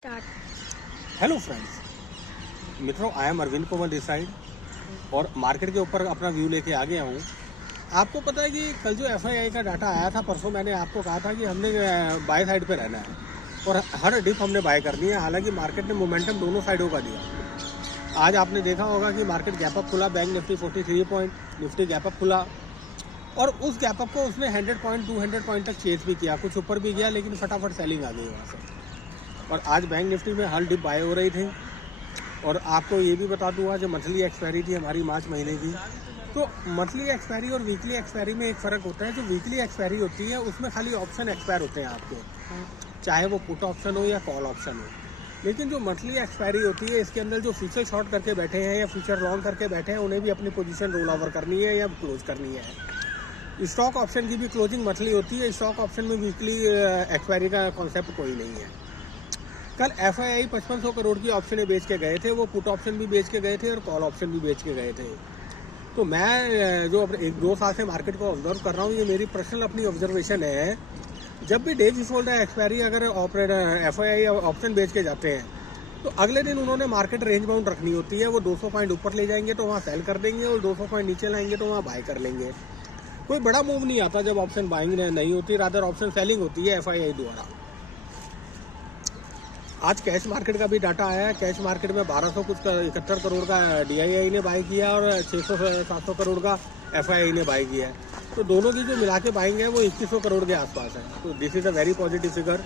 Start. Hello friends, मित्रों, I am Arvind Pawan this side और market के ऊपर अपना व्यू लेके आ गया हूँ। आपको पता है कि कल जो एफआईआई का डाटा आया था, परसों मैंने आपको कहा था कि हमने बाय साइड पे रहना है और हर डिप हमने बाय करनी है। हालांकि मार्केट ने मोमेंटम दोनों साइडों का दिया। आज आपने देखा होगा कि मार्केट गैप अप खुला, bank Nifty 43 point, Nifty gap up खुला और उस गैप अप को उसने 100 पॉइंट 200 पॉइंट तक चेज भी किया। कुछ ऊपर भी गया लेकिन फटाफट सेलिंग आ गई वहाँ से। और आज बैंक निफ्टी में हर डिप बाय हो रही थी। और आपको ये भी बता दूंगा, जो मंथली एक्सपायरी थी हमारी मार्च महीने की, तो मंथली एक्सपायरी और वीकली एक्सपायरी में एक फ़र्क होता है। जो वीकली एक्सपायरी होती है उसमें खाली ऑप्शन एक्सपायर होते हैं आपके, चाहे वो पुट ऑप्शन हो या कॉल ऑप्शन हो। लेकिन जो मंथली एक्सपायरी होती है, इसके अंदर जो फ्यूचर शॉर्ट करके बैठे हैं या फ्यूचर लॉन्ग करके बैठे हैं, उन्हें भी अपनी पोजीशन रोल ओवर करनी है या क्लोज करनी है। स्टॉक ऑप्शन की भी क्लोजिंग मंथली होती है। स्टॉक ऑप्शन में वीकली एक्सपायरी का कॉन्सेप्ट कोई नहीं है। कल एफआईआई 5500 करोड़ की ऑप्शनें बेच के गए थे। वो पुट ऑप्शन भी बेच के गए थे और कॉल ऑप्शन भी बेच के गए थे। तो मैं जो अपने 1-2 साल से मार्केट को ऑब्जर्व कर रहा हूँ, ये मेरी पर्सनल अपनी ऑब्जर्वेशन है। जब भी डे बिफोर द एक्सपायरी अगर एफआईआई ऑप्शन बेच के जाते हैं तो अगले दिन उन्होंने मार्केट रेंज बाउंड रखनी होती है। वो 200 पॉइंट ऊपर ले जाएंगे तो वहाँ सेल कर देंगे और 200 पॉइंट नीचे लाएंगे तो वहाँ बाय कर लेंगे। कोई बड़ा मूव नहीं आता जब ऑप्शन बाइंग नहीं होती, रादर ऑप्शन सेलिंग होती है एफआईआई द्वारा। आज कैश मार्केट का भी डाटा आया है। कैश मार्केट में 1271 करोड़ का डीआईआई ने बाय किया और 600-700 करोड़ का एफआईआई ने बाय किया है। तो दोनों की जो मिला के बाइंग है वो 2100 करोड़ के आसपास है। तो this is a very positive figure.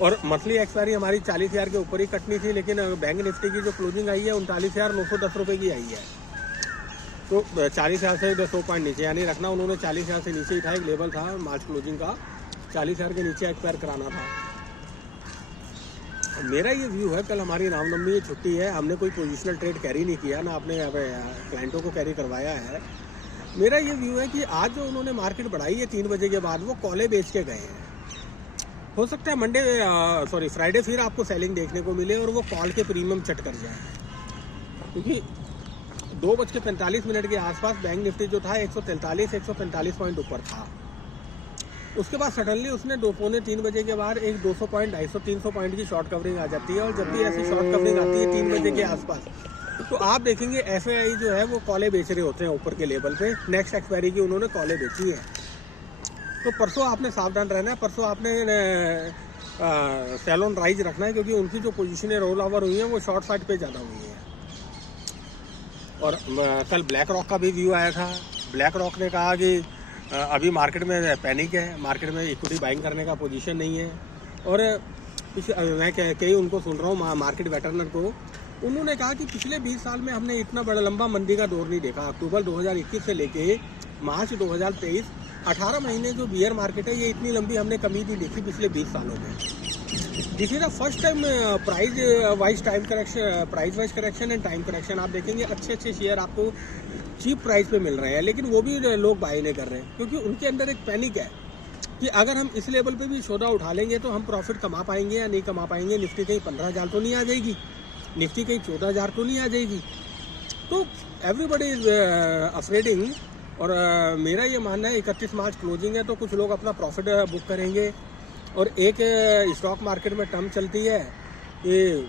और मंथली एक्सपायरी हमारी 40,000 के ऊपर ही कटनी थी, लेकिन बैंक निफ्टी की जो क्लोजिंग आई है 39,910 रुपये की आई है। तो 40,000 से 100 पॉइंट नीचे यानी रखना, उन्होंने 40,000 से नीचे ही था। एक लेवल था मार्च क्लोजिंग का, 40,000 के नीचे एक्सपायर कराना था। मेरा ये व्यू है, कल हमारी रामनवमी की छुट्टी है, हमने कोई पोजिशनल ट्रेड कैरी नहीं किया, ना अपने क्लाइंटों को कैरी करवाया है। मेरा ये व्यू है कि आज जो उन्होंने मार्केट बढ़ाई है 3 बजे के बाद, वो कॉलें बेच के गए हैं। हो सकता है फ्राइडे फिर आपको सेलिंग देखने को मिले और वो कॉल के प्रीमियम चट कर जाए। क्योंकि 2:45 के आसपास बैंक निफ्टी जो था 143 पॉइंट ऊपर था। उसके बाद सडनली उसने 2-3 बजे के बाद एक 200 पॉइंट 250-300 पॉइंट की शॉर्ट कवरिंग आ जाती है। और जब भी ऐसी शॉर्ट कवरिंग आती है 3 बजे के आसपास, तो आप देखेंगे एफआईआई जो है वो कॉलें बेच रहे होते हैं ऊपर के लेवल पे। नेक्स्ट एक्सपायरी की उन्होंने कॉलें बेची है। तो परसों आपने सावधान रहना है। परसों आपने सेल ऑन राइज रखना है, क्योंकि उनकी जो पोजीशनें रोल ओवर हुई हैं वो शॉर्ट साइड पे ज़्यादा हुई हैं। और कल ब्लैक रॉक का भी व्यू आया था। ब्लैक रॉक ने कहा कि अभी मार्केट में पैनिक है, मार्केट में इक्विटी बाइंग करने का पोजीशन नहीं है। और मैं कई उनको सुन रहा हूँ मार्केट वेटरनर को, उन्होंने कहा कि पिछले 20 साल में हमने इतना बड़ा लंबा मंदी का दौर नहीं देखा। अक्टूबर 2021 से लेके मार्च 2023 18 महीने जो बियर मार्केट है, ये इतनी लंबी हमने कमी नहीं देखी पिछले 20 सालों में। This is the first time price wise correction and time correction. आप देखेंगे अच्छे शेयर आपको चीप प्राइस पे मिल रहे हैं, लेकिन वो भी लोग बाय नहीं कर रहे हैं, क्योंकि उनके अंदर एक पैनिक है कि अगर हम इस लेवल पे भी सौदा उठा लेंगे तो हम प्रॉफिट कमा पाएंगे या नहीं कमा पाएंगे। निफ्टी कहीं 15,000 तो नहीं आ जाएगी, निफ्टी कहीं 14,000 तो नहीं आ जाएगी। तो एवरीबडी इज अफ्रेडिंग। और मेरा ये मानना है 31 मार्च क्लोजिंग है, तो कुछ लोग अपना प्रॉफिट बुक करेंगे। और एक स्टॉक मार्केट में टर्म चलती है ये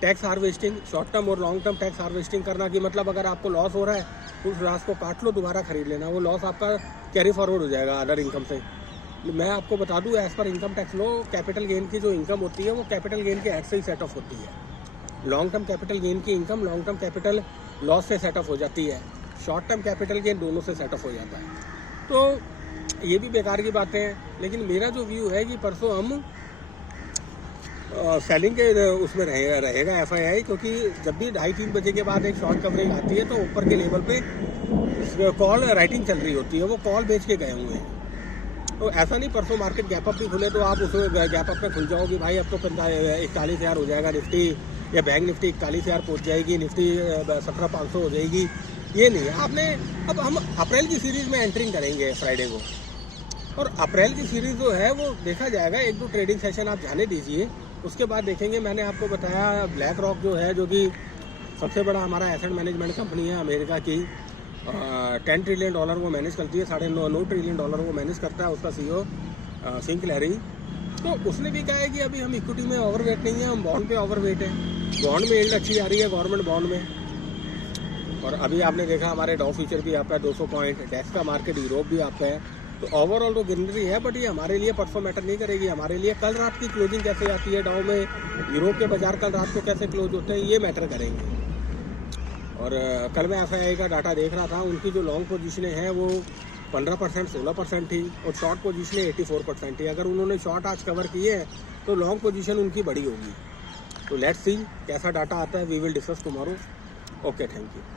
टैक्स हार्वेस्टिंग, शॉर्ट टर्म और लॉन्ग टर्म टैक्स हार्वेस्टिंग करना। कि मतलब अगर आपको लॉस हो रहा है उस लॉस को काट लो, दोबारा खरीद लेना, वो लॉस आपका कैरी फॉरवर्ड हो जाएगा अदर इनकम से। मैं आपको बता दूं, एज पर इनकम टैक्स लो, कैपिटल गेन की जो इनकम होती है वो कैपिटल गेन के ऐड से ही सेट ऑफ होती है। लॉन्ग टर्म कैपिटल गेन की income long term capital loss से सेट ऑफ हो जाती है, शॉर्ट टर्म कैपिटल गेन दोनों से सेट ऑफ हो जाता है। तो ये भी बेकार की बातें हैं। लेकिन मेरा जो व्यू है कि परसों हम सेलिंग के उसमें रहेगा एफआईआई, क्योंकि जब भी 2:30-3 बजे के बाद एक शॉर्ट कवरिंग आती है तो ऊपर के लेवल पे कॉल राइटिंग चल रही होती है, वो कॉल बेच के गए हुए हैं। तो ऐसा नहीं परसों मार्केट गैप अप भी खुले तो आप उसमें गैप अप में खुल जाओ कि भाई अब तो 41,000 हो जाएगा निफ्टी, या बैंक निफ्टी 41,000 पहुँच जाएगी, निफ्टी 17,500 हो जाएगी। ये नहीं है। आपने अब हम अप्रैल की सीरीज़ में एंट्रिंग करेंगे फ्राइडे को, और अप्रैल की सीरीज़ जो है वो देखा जाएगा। 1-2 ट्रेडिंग सेशन आप जाने दीजिए, उसके बाद देखेंगे। मैंने आपको बताया ब्लैक रॉक जो है, जो कि सबसे बड़ा हमारा एसेट मैनेजमेंट कंपनी है अमेरिका की, $10 ट्रिलियन वो मैनेज करती है, $9.5 ट्रिलियन वो मैनेज करता है उसका CEO सिंक्लेरी। तो उसने भी कहा है कि अभी हम इक्विटी में ओवरवेट नहीं है, हम बॉन्ड पे ओवरवेट है। बॉन्ड में यील्ड अच्छी आ रही है गवर्नमेंट बॉन्ड में। और अभी आपने देखा हमारे डॉ फ्यूचर भी आप है 200 पॉइंट, डेक्स का मार्केट यूरोप भी आप है। तो ओवरऑल तो गिनरी है, बट ये हमारे लिए परसों मैटर नहीं करेगी। हमारे लिए कल रात की क्लोजिंग कैसे आती है डाउ में, यूरोप के बाजार कल रात को कैसे क्लोज होते हैं, ये मैटर करेंगे। और कल मैं FII का डाटा देख रहा था, उनकी जो लॉन्ग पोजीशनें हैं वो 15%, 16% थी और शॉर्ट पोजीशनें 84% थी। अगर उन्होंने शॉर्ट आज कवर किए हैं तो लॉन्ग पोजीशन उनकी बड़ी होगी। तो लेट्स सी कैसा डाटा आता है, we will discuss tomorrow. Okay, thank you.